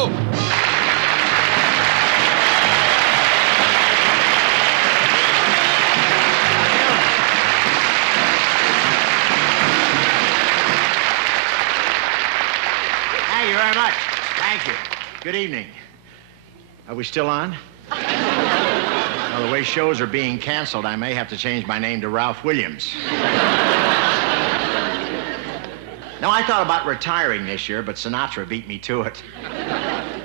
Hope. Thank you very much. Thank you. Good evening. Are we still on? Well, the way shows are being canceled, I may have to change my name to Ralph Williams. No, I thought about retiring this year, but Sinatra beat me to it.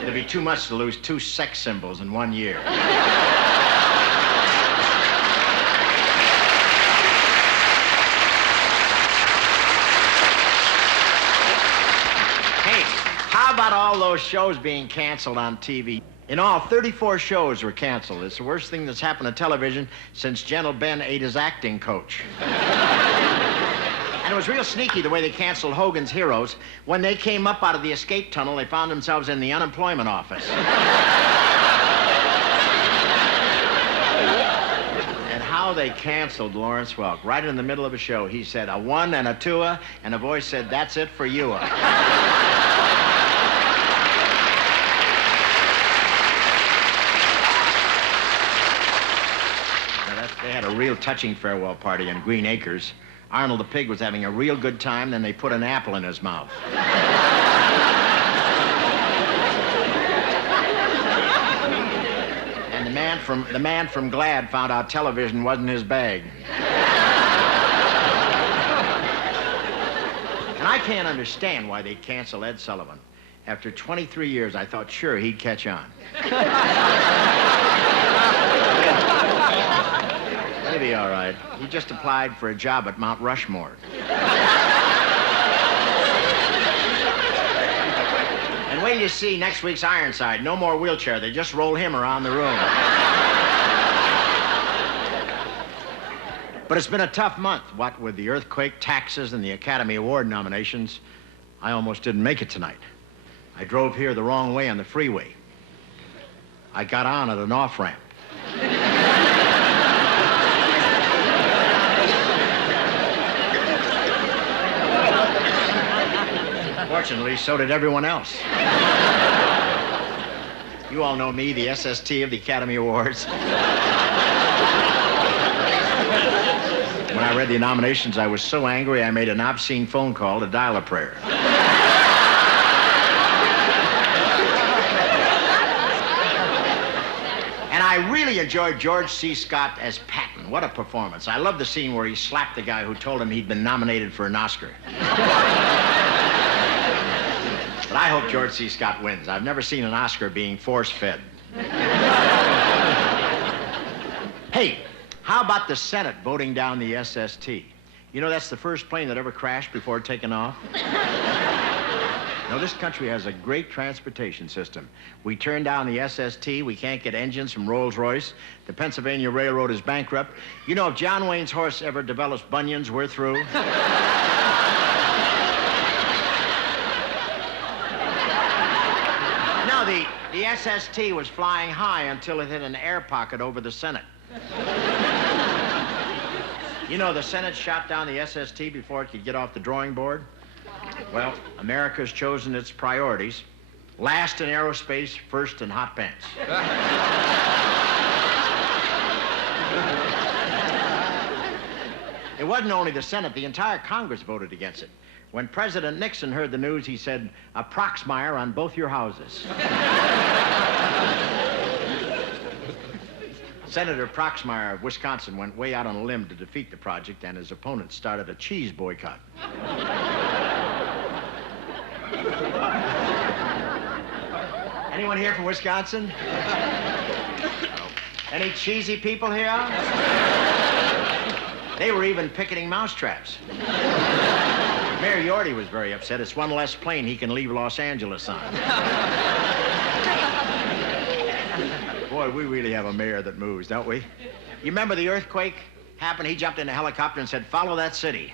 It'd be too much to lose 2 sex symbols in 1 year. Hey, how about all those shows being canceled on TV? In all, 34 shows were canceled. It's the worst thing that's happened to television since Gentle Ben ate his acting coach. And it was real sneaky the way they canceled Hogan's Heroes. When they came up out of the escape tunnel, they found themselves in the unemployment office. And how they canceled Lawrence Welk. Right in the middle of a show, he said, a 1 and a 2, and a voice said, that's it for you. They had a real touching farewell party in Green Acres. Arnold the pig was having a real good time, then they put an apple in his mouth. And the man from Glad found out television wasn't his bag. And I can't understand why they canceled Ed Sullivan. After 23 years, I thought sure he'd catch on. He'll be all right. He just applied for a job at Mount Rushmore. And wait till you see next week's Ironside. No more wheelchair. They just roll him around the room. But it's been a tough month. What with the earthquake, taxes, and the Academy Award nominations, I almost didn't make it tonight. I drove here the wrong way on the freeway. I got on at an off-ramp. Fortunately, so did everyone else. You all know me, the SST of the Academy Awards. When I read the nominations, I was so angry, I made an obscene phone call to dial a prayer. And I really enjoyed George C. Scott as Patton. What a performance. I love the scene where he slapped the guy who told him he'd been nominated for an Oscar. But I hope George C. Scott wins. I've never seen an Oscar being force-fed. Hey, how about the Senate voting down the SST? You know, that's the first plane that ever crashed before taking off. Now, this country has a great transportation system. We turn down the SST. We can't get engines from Rolls-Royce. The Pennsylvania Railroad is bankrupt. You know, if John Wayne's horse ever develops bunions, we're through. The SST was flying high until it hit an air pocket over the Senate. You know, the Senate shot down the SST before it could get off the drawing board. Well, America's chosen its priorities. Last in aerospace, first in hot pants. It wasn't only the Senate, the entire Congress voted against it. When President Nixon heard the news, he said, a Proxmire on both your houses. Senator Proxmire of Wisconsin went way out on a limb to defeat the project, and his opponents started a cheese boycott. Anyone here from Wisconsin? No. Any cheesy people here? They were even picketing mousetraps. Mayor Yorty was very upset. It's one less plane he can leave Los Angeles on. Boy, we really have a mayor that moves, don't we? You remember the earthquake happened? He jumped in a helicopter and said, follow that city.